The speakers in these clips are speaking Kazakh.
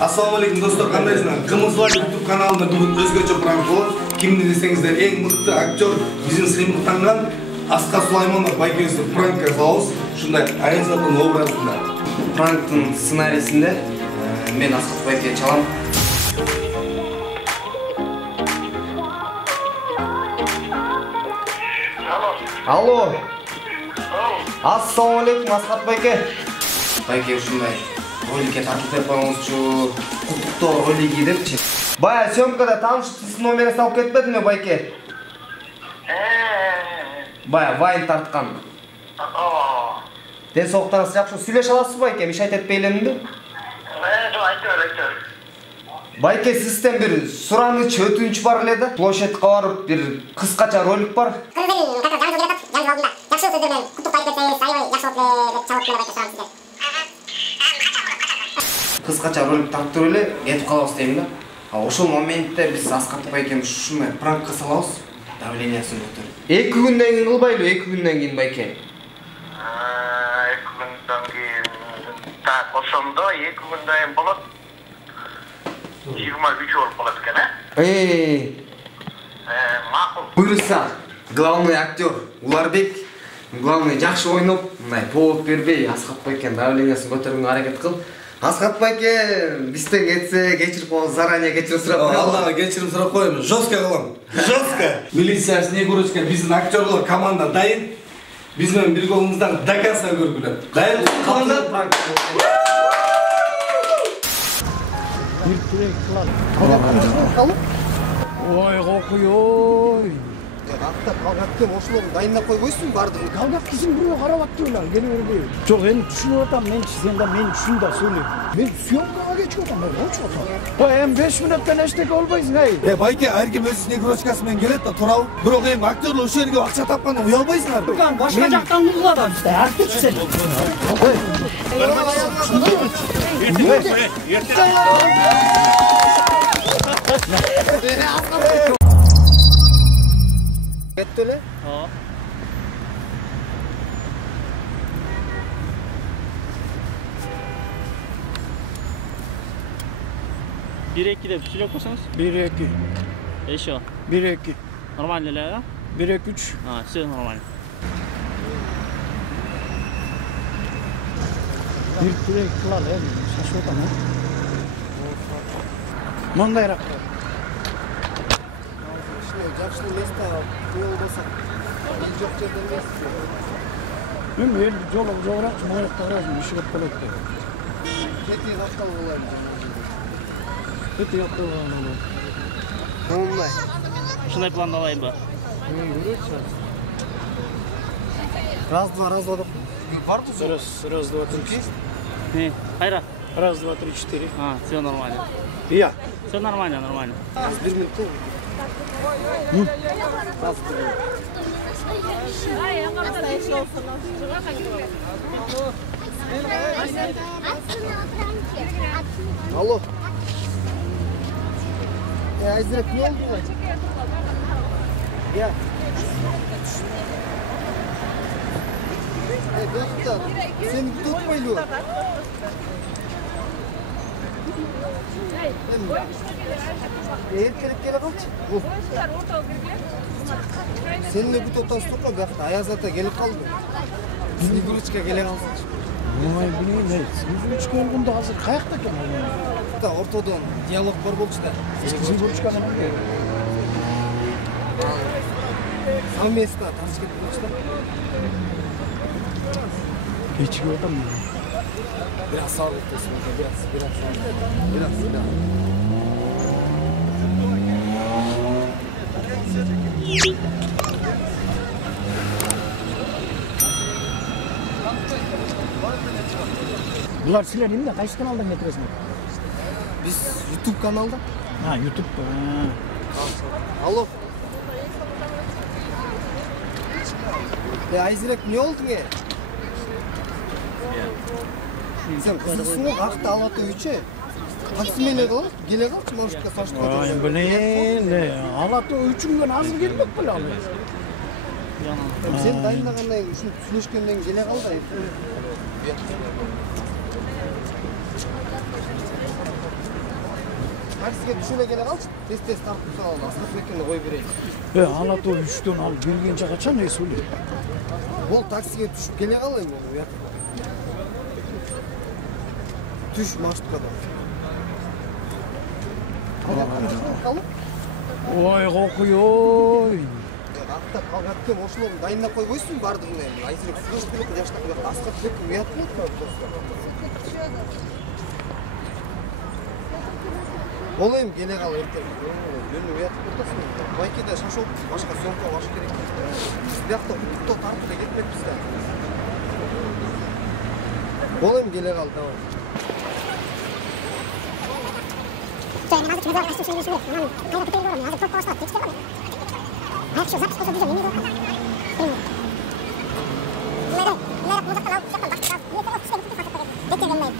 Assalamu alaikum dostlar, qandaysizlar? Qimizlar YouTube kanalında bugun o'zgacha prank bo'ladi. Kimni desangizlar, eng mıқты aktyor bizim sıyımlıktangan Asqar Sulaymonov baykenizde prankka salamiz. Shunday Ayazatning obrazida. Prankning ssenariysinde men Asqar bayke chalam. Alo. Assalamu alaikum Asqar bayke. Bayke shunday rolikka taklif etmoqchi, qutuqto roligi debchi. Baya syomkada tanishib siz nomeringizni salib ketmadingmi bayke? Baya vayn tartqan. Densoqlarınız yaxshi söyleşe alasız bayke, bir şey etmeylendi. Aytır. Bayke sizden bir suranıç ötünç var eledi. Ploşetke varıp bir kıskaça rolik var. Kıskaça rolik tarttır öyle, etip kalabız deyim de. Oşul momentте biz Asqar baykem şunday prank kısalabız. Давлениесini көтөрүп. 2 күндөн кийин кылбайлы, 2 күндөн кийин байке. 2 күндөн кийин. Так, ошондо 2 күндөн кийин болот. 23 болуп калат экен, макул. Буйруса, главный актер Уларбек главный жакшы ойноп, мындай повод бербей Асқар байкен давлениесин көтөрүүгө аракет кыл. Асқар байке, бизден кетсе кечирип коебуз, заранее кечирим сурап коебуз. Аллага кечирим сурап коебуз. Жестко кылам. Жестко. Милиция Снегурочка биздин актерлар команда дайын. Биз менен бир колуңуздан до конца көргүлөр. Дайын команда. Ой, кокуй. Акта калгак деп ошолорду дайындап койбойсуң бардыгын. Калгак кишин бирөө карап аттыла, келе бербей. Жок, эми түшүнүп атам, мен сен да мен түшүн да сөйлөйм. Мен съемкага кечип атам, мен болчу атам. Ой, эми 5 мүнөттөн эчтеке болбойсуң, ай. Байке, ар ким өз снегурочкасы менен келет да, туурабы? Бирок эми актерлар ошол жерге акча тапканда уялбайсыңарбы? Башка жактан кылат атты, артистсен. Кетти эле? Bir iki de söyleyip koysanız. 1-2. Еще. 1-2. Нормально ли, да? 1-2-3. Все нормально. Bir direk kılal, şaşırdı mı? Mındayrak. Жакшы место болбосо, жок жерден эмес. Мен эл жолук мыйыктар ишип болот деп. Кети аптал болот. Кети аптал болот. Онлай. Ушундай планды алайын ба? Раз-два деп. Барбы? Раз, два, три. Хайра. Раз, два, три, 4. Все нормально. Я. Все нормально. 1 минут. Алло. Айзрак не oldu? Ya. Dostlar, seni tutmaylı. Erkerek gele kalç. Seninle bu toptan stokla bir hafta Ayazat'a gelip kaldı. Снегурочка gele kaldı. Ой, bileyim ne? Снегурочка olgunda hazır kayakta eken oğlum. Da ortadan diyalog var bolçu da. Снегурочка ne? Совместно tanışık bolçu da. Geçik oldum mu? Biraz sağ ol. Biraz. Bunlar siler değil mi? Kaç kanaldan getiriyorsun? Biz YouTube kanalda. YouTube. Alo. Ayzirek ne oldu ya? Sen kızısın o akta alatı üçe. Taksimene kal, gele kal, marşutka saçta. Ay bileyim. Alatı üçün gün hazır gelmek bile alıyor. Sen dayınlagandan üçün süleşkenden gele kal da. таксиге түшүп келе калчы. Тез тартып салалы. Асқат бекенди коюп берейин. Ала то 3-төн алып келгенче качан эсүле? Бол таксиге түшүп келе кал эми уят. Түш маршруткада. Ой, кокуй ой. Акта калгаттым ошолорду дайындап койбойсуң бардыгын эми. Айзек сыгышып келет жаштак уят. Асқат бекен уят болот. Ол эми келе кал эртең. Жөнү уятып турасың. Байкеде шашып башка сөмкө баш керек. Биякта кутту тартып кетмекпиз да. Ол эми келе кал давай. Sen azıcık mezar açtım şimdi şuraya. Ulan kayda tutuyor oğlum. Azıcık çok koştu. Geçti oğlum. Ayak şu zap koştu güzel. Yemin ediyorum. Bunları muzaktan alıp çıkartan. Bak biraz. Niye kadar kuşları tutup sakıp böyle. Bekle gelmeyin.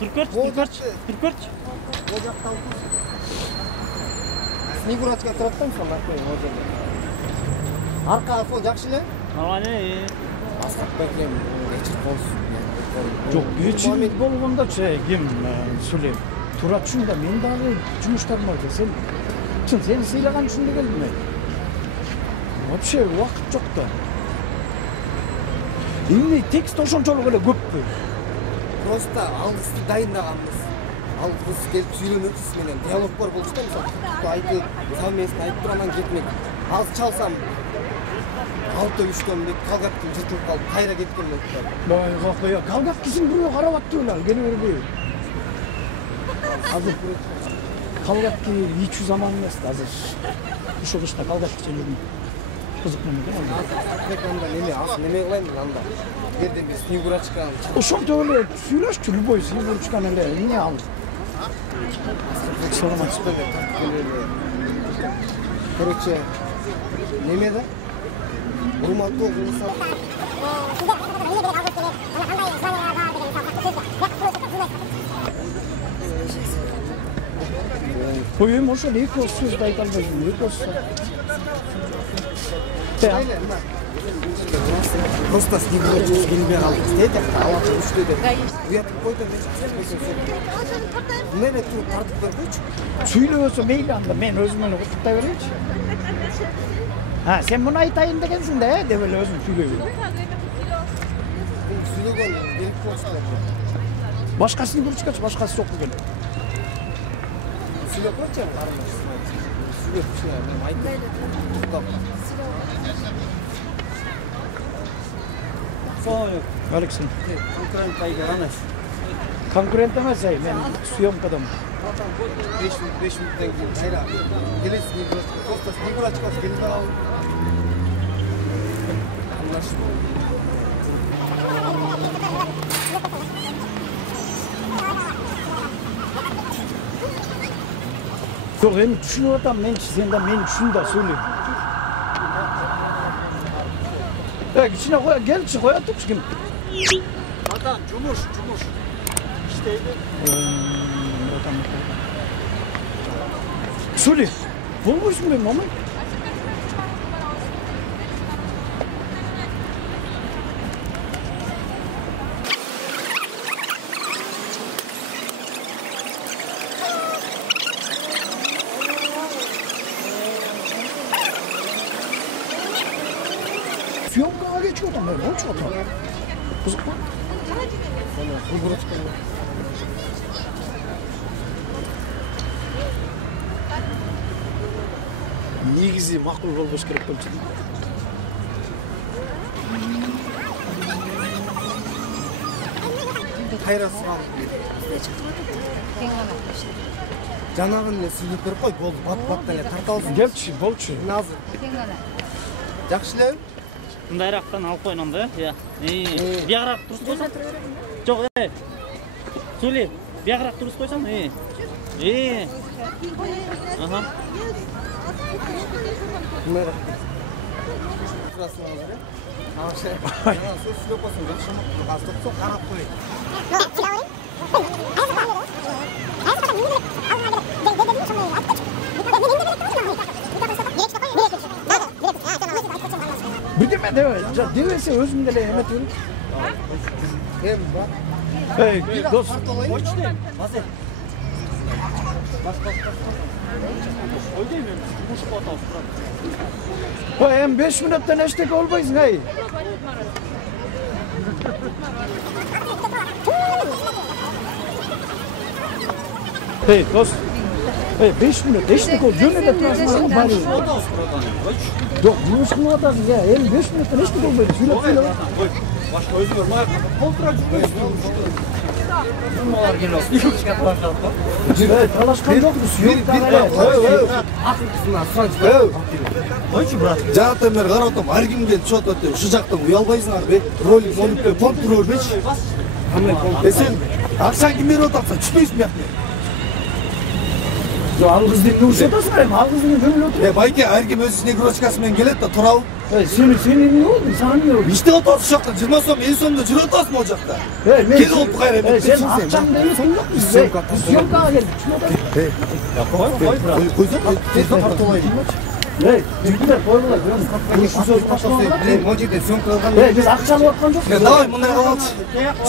Түркөрч. Ол жакта алып. Снегурочка турат да мисалы о жерде. Арка фон жакшы эле? Нормально. Асқат бекен кечир болсун. Жок, кечир болгондочу ким сүйлөйм. Туура түшүндүм. Мен дагы жумуштарым бар. Сени сыйлаган үчүн келдим мен. Вообще убакыт жок да. Эмне текст ошончолук эле көппү? Просто алгысты дайындаганбыз. Ал кыз келип сүйлөмөксүз менен диалог бар болчу да мисалы. Айтып, совместно айтып турандан кетмек. Аз чалсам 6-3төн бек калгаттым жыртылып калып, кайра кеткен болуп. Бай кокуя, калгаттысың бирөө карап атты эле, келе бербей. Азыр калгатты ичүү заман эмес да азыр. Ушул кышта калгаттыкча жүрдүм. Кызык неме да. Анда неме, аз неме кылайын анда. Берден бир снегурочка. Ошончо эле сүйлөшчү, любой снегурочканы эле эмне ал. Саламатсызбы? Короче, неме да? Урматтуу кылса. Коюм ошол эки сөздү айта албайсың, эки сөз. Просто снегурочка келбей калды. Дейт, алапты үчтө деп. Уятып койдум мен. Мен этип тартып бербейчи. Сүйлөбөсө мейли анда мен өзүм эле куттуктай берейинчи. Сен муну айтайын дегенсиң да, деп эле өзүм сүйлөй бер. Сүйлөгөн керек болчу. Башкасын бурчкач, башкасы жок экен. Сүйлөп койчу, карындаш. Сүйлөп мен айтып. Алексей. Конкурент пайдаланаш. Конкурент эмес, мен съемкадамын. 5 минуттан кийин кайра келесиз снегурочка. Просто снегурочкасы келип калды. Жок, эми түшүнүп атам, мен сен да мен түшүн да сүйлөйм. Кичине коя, келчи коя турчу ким? Adam, cumuş. İşteydi. Сүйлөй. Болбойсуң бе, мамай? Съемкага geçiyor adam, ben olmuş adam. Kızık mı? Негизи макул болбош керек болчу. Кайра сурап. Жанагын эле сүйлөп берип кой, болду. Бат эле тарта алсын. Келчи, болчу. Азыр. Жакшы элеби? Мындайрактан алып коюн анда, биягыраак туруп койсоң. Жок, сөйлөп, биягыраак туруп койсоң, Ага. Сүйлөп койсоң жакшы эмес. Азыр топсо карап коюйт. Birдеме дебесе өзүм деле эметип. Hey, dost. Hem 5 minuttan eşlik olmayız hey. Hey dost. Hey 5 minut eşlik ol. Cümlede turasın ama bari. Yok yumuş kılma da ya. Hem 5 minuttan eşlik olmayız. Söyle. Başka özü var mı? Kontra cümle istiyormuş. Bunlar geliyor. Evet, talaşkan yok. Yok da Жаатан бери карап атам, ар кимден чот өтө. Ушу жактан уя албайсыңар бе? Ролик, монитор, контроль бечи. Сен акча ким берип атса, түшпөйсүң бияка. Yo algız dinle uşatasın hem algız dinle gönül otur. Байке, ар ким өз негроскасы менен келет да, турабы? Senin ne oldu? Sana ne oldu? Иште отурсуң ушул жакта, 20 сом, 50 сомдо жүрүп атасың могу жакта. Кел болуп кайра эме. Sen akşam değil, sen yok musun? Syomkaga geldik. Койсо, тез тартылайын. Hey, jigitler koydular. Можиде съемка алган. Hey, biz akşam отқан жоқпыз. Давай мындай кылалычы.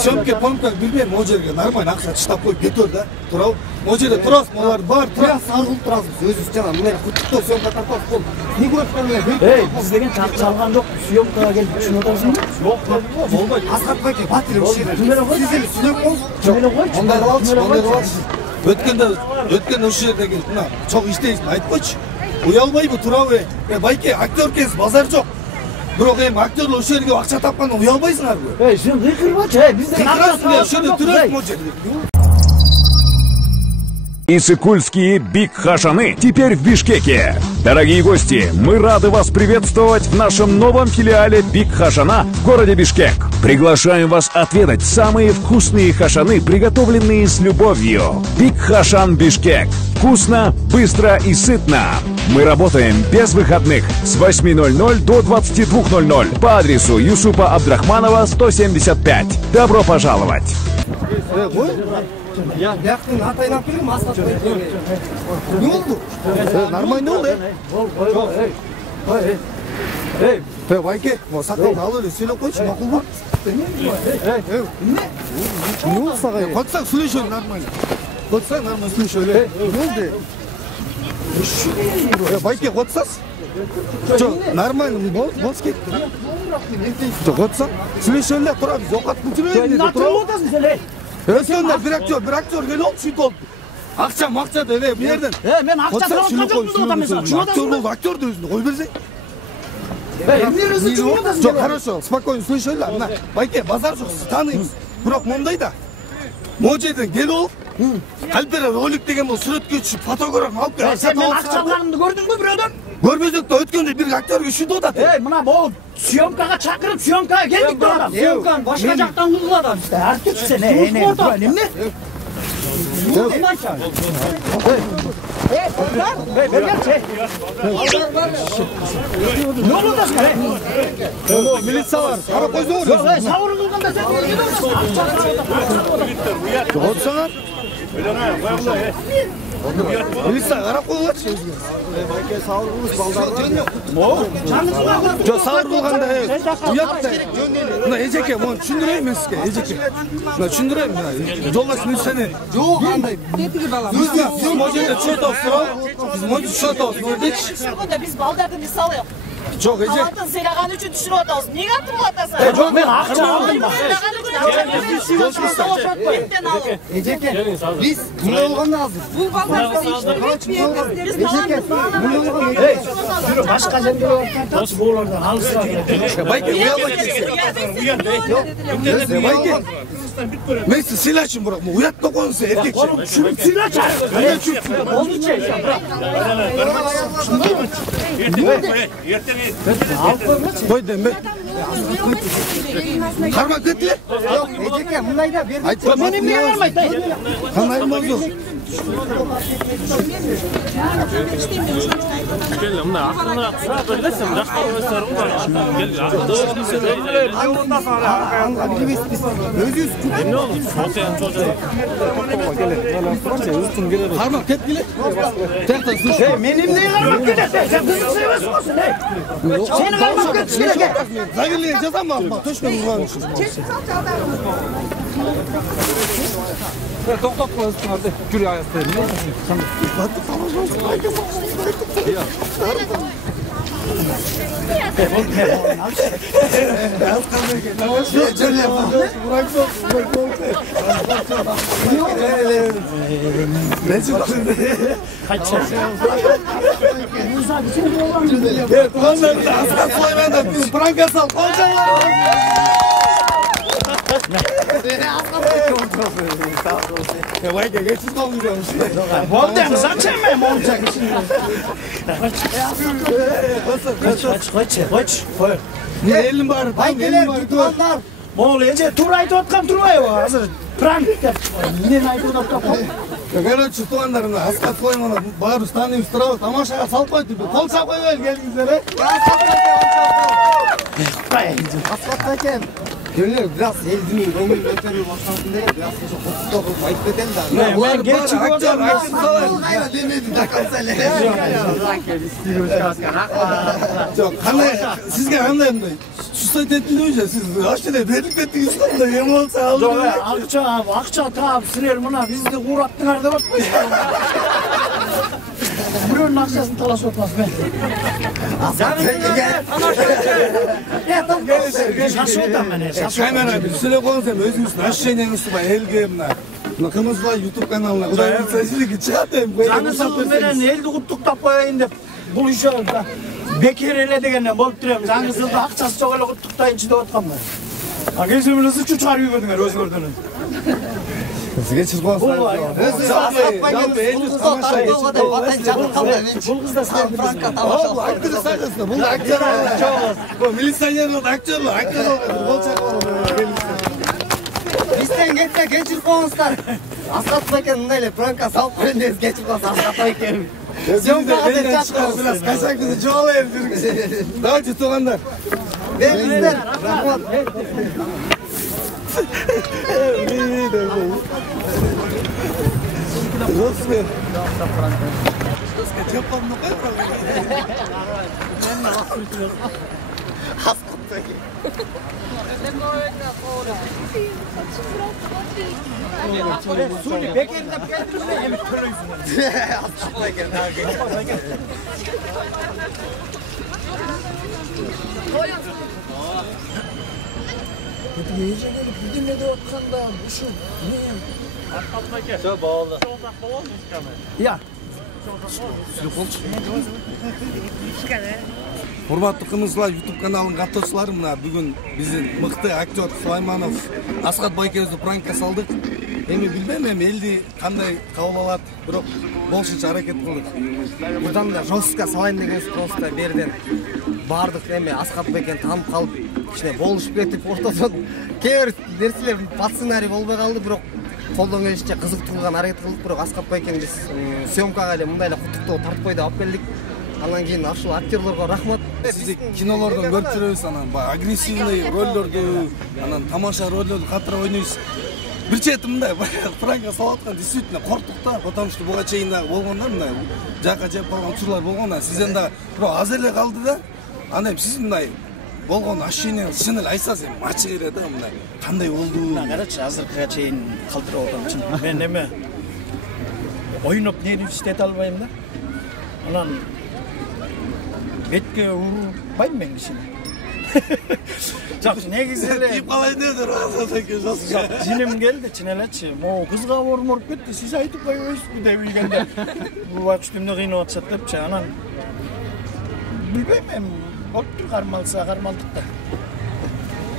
Сөмке, помка билбейм, могу жерге нормально акча чыштап коюп кетер да. Турабы? Могу жерде турасың, алар бар, турат. Саргылып турасыз. Өзүбүз жана мына куттуктоо съемка тартабыз бол. Не көрүп калган? Hey, biz деген ақша алған жоқпыз. Syomkaga келдік. Түсініп отырсың ба? Yok, болбойт. Асхат байке, батыр ушул жерде. Түмеле қой. Сиз эле сүйлөп коңуз. Түмеле қойчу. Ондай кылалычы. Өткөндө ушул жерде келип, мына чоң иштейсиң, айтып койчу. Уялбайбы, турабы? Байке, актер экенсиз, базар жок. Бирок эми актерлор ушул жерге акча тапканда уялбайсыңарбы? Hey, sen кыйкырбачы. Hey, biz деген ақша Ушул жерде турасың могу жерде. Иссык-Кульские биг-хашаны теперь в Бишкеке. Дорогие гости, мы рады вас приветствовать в нашем новом филиале Биг Хашана в городе Бишкек. Приглашаем вас отведать самые вкусные хашаны, приготовленные с любовью. Биг Хашан Бишкек. Вкусно, быстро и сытно. Мы работаем без выходных с 8:00 до 22:00 по адресу Юсупа Абдрахманова, 175. Добро пожаловать! Бияктын атайын алып келем, Асхат байке. Не болду? Нормально болду, Hey, Байке, сакалды алып эле сүйлөп койчу, макулбу? Не болду сага? Койсаң сүйлөшөлү нормально. Койсаң нормально сүйлөшөлү. Не болду? Байке, койсаңыз? Жок, нормально болуш керек. Жок, койсаң сүйлөшөлү турабыз, окатып жүрөйүн. Натырып отырсың сен, hey. Өткөндө bir актер келип алып сүйтүп алды. Акча деп бу жерден. Мен ақша сұрап отқан жоқпын да мен саған. Актер болду, актерді өзүнө кой берсең. Эмне өзү чүгүп атасың? Жок, хорошо, спокойно слушайлы. Мына байке, базар жок, тааныйбыз. Бирок мондай да. Могу жерден келип алып, Альбера ролик деген бул сүрөткө түшүп, фотограф алып келип Sen men ақша алғанымды көрдің бе біреуден? көрбөсөк да өткөндө бир актерге шүйтүп атат. Мына бұл съемкаға чакырып, съемкаға келдік бір адам. Съемканы башка жактан кылган. Артист сен, эмне? Ne oldu da sen? Милиция бар. Карап койсоңуз. Сауыр кылганда сен келген болсун. Жоготсаңар. Милиция карап койгучу өзүңөр. Байке сауыр кылыш балдарды. Жок, сауыр кылганда уятта. Мына эжеке, муну түшүндүрөйүн мен сизге, эжеке. Мына түшүндүрөйүн, мына жолдош милиционер. Жок, андай. Кетиги бала. Биз могу жерде чөтөбүз туурабы? Биз могу чөтөбүз, көрдүкчү. Biz baldardan ne salıyor? Жок, эже. Altın selagan üçün düşürüp atıyoruz. Niye atırıp atasın? Жок, мен ақша алдым да. Эжеке, биз эмне болгону азыр? Bu baldardan hiç Башка жерге барып болордон алысыраак керек. Байке, уялбай кетсең. Байке. Мен сизди сыйлачым, бирок уятта койсоң эркекче. Çürüp suylaç. Oldu çey. Той дембе. Кармап кетти эле. Эжеке, мындай да бер. Айтпа, Benim niye vermedi? Кандай болду? Gel mına aklına sura bellesin. Başka sorun var. Gel. Ne oldu? Sosyal çocuğu. Harman tepkili. Benim neyi kalmak gider? Sen kızı seviyorsun musun? Seni kalmak gider. Zagirleyeceğiz ama toşkanız varmış. Toktop koyasın hadi. Gürü ayasın. Ne elin var? Haykeler, tutanlar. Moğol ece turaytı otkan turmay o hazır. Prank. Ne aytып atқан? Короче, туғандарымды асқат қоймана бар ұстаны ұстырау тамашаға салып қойды. Қол шапай бел келдіңіздер, е? Асқат екен. Gönül biraz eldiğinin gönül götürür başlamasında biraz çok ayıp eden de. Ular geçip aktör salar. Hayır demedi de kalsayla. Жоқ, қандай сізге қандай мындай сустайт етілдіңіз сіз ашты беріліп кеттіңіз қандай ем болса алды. Жоқ, ақша тап сілер мына бізді қураттыңар деп атпайсыз. Біреудің ақшасын таласып отмас мен. Шашы отам мен. Камера түсіре қойыңыз ем өзіңіздің ощущениеңізді ба елге мына қымызбай YouTube каналына құдай бұйыртса жілігі шығады ем. Жаңысыл менен елді құттықтап қояйын деп бұл үшеу бекер еле дегеннен болып тұреміз. Жаңысылды ақшасы жоқ еле құттықтайыншы деп отқанмын. Кезімізді үчі шығарып үйбедіңер өзгөрдіңіз. Сізге чыз қоңыз Бұл қызда сағын Франка тамашасы. Актер сағысында, бұл актер ол. Милиционерлер, актер ол чақырып. Bizden geçse geçir koğuzlar. Askat Bayken mındayla Franka salp koyundayız geçir koğuz Askat Bayken. Benden çıkarız biraz, kaçak bizi çoğalayın. Давайте туғандар. Bizden. Rahmat. Росмен. Askat Bayken. Suni bekerinde kendinize yemek törüyorsunuz. Askat Bayken daha geçir. Gece gelip bugün ne de otqanda şu ne? Askat Bayken. Çok bağlı. Ya. Құрметті қымызлар YouTube каналының қатысушылары, мына бүгін біздің мықты актер Сулайманов Асқат Байкебізді пранкқа салдық. Эми билбейм, элди кандай кабыл алат, бирок болушунча аракет кылдык. Buradan da жестко салайын деген просто берден бардык эми Асқат Байкен таанып калып, кичине болушуп кетип, ортодон кээ бир нерселер по сценарий болбой калды, бирок колдон келишинче кызыктырууга аракет кылдык, бирок Асқат Байкен биз съемкага эле мындай эле куттуктоо тартпойду алып келдик. Андан кийин ушул актерлорго рахмат. Сизди кинолордон көрүп жүрөбүз, анан агрессивный роллерге, анан тамаша роллерди катыра ойнойбуз. Бир чети мындай пранкка салып аткан действительно корктук да, потому что буга чейин дагы болгондор мындай жакка жеп калган учурлар болгон, сизден дагы бирок аз эле калды да. Анан сиз мындай болгон ощущениеңиз чын эле айтсаңыз эми ачык эле да, мындай кандай болду? Карачы, азыркыга чейин калтырып атам чын. Мен эме ойноп нени иштете албайм да. Анан бетке урбайм мен кишине. Жок, негизи эле Тип калайын дедир, жок, жиним келди, чын элечи. Могу кызга орморуп кетти, сиз айтып койбойсузбу деп ийгенде. Бул вакытта эмне кыйнап атышат депчи. Анан билбейм, эми болуптур, кармалса кармалдык да.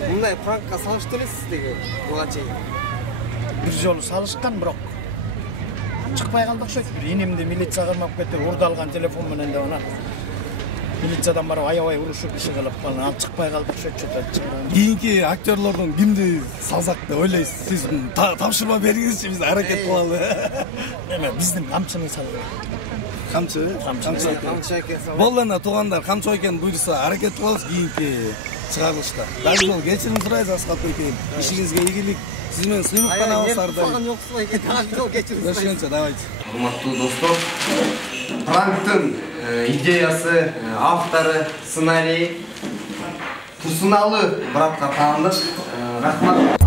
Мындай пранкка салыштыр элесиз деги буга чейин. Бир жолу салышкан, бирок чыкпай калды окшойт. Бир инемди милиция кармап кетти, урду алган телефон менен деп анан. милициядан барып аябай урушуп иши кылып ал чыкпай калдык что-то Кийинки актерлордун кимди салсак деп ойлойсуз? Сиз тапшырма бериңизчи, биз аракет кылалы. эме биздин камчыны салып Камчы экен. Болду ана туугандар, камчы экен буйруса аракет кылабыз кийинки чыгарылышта. Дагы жол кечирим сурайбыз Аскат экен. Ишиңизге ийгилик. Сиз менен сыймыктанабыз арды. Görüşкөнчө, давайте. Урматтуу достор, пранктын идеясы, автору, сценарий Турсуналы братка таандык. Рахмат.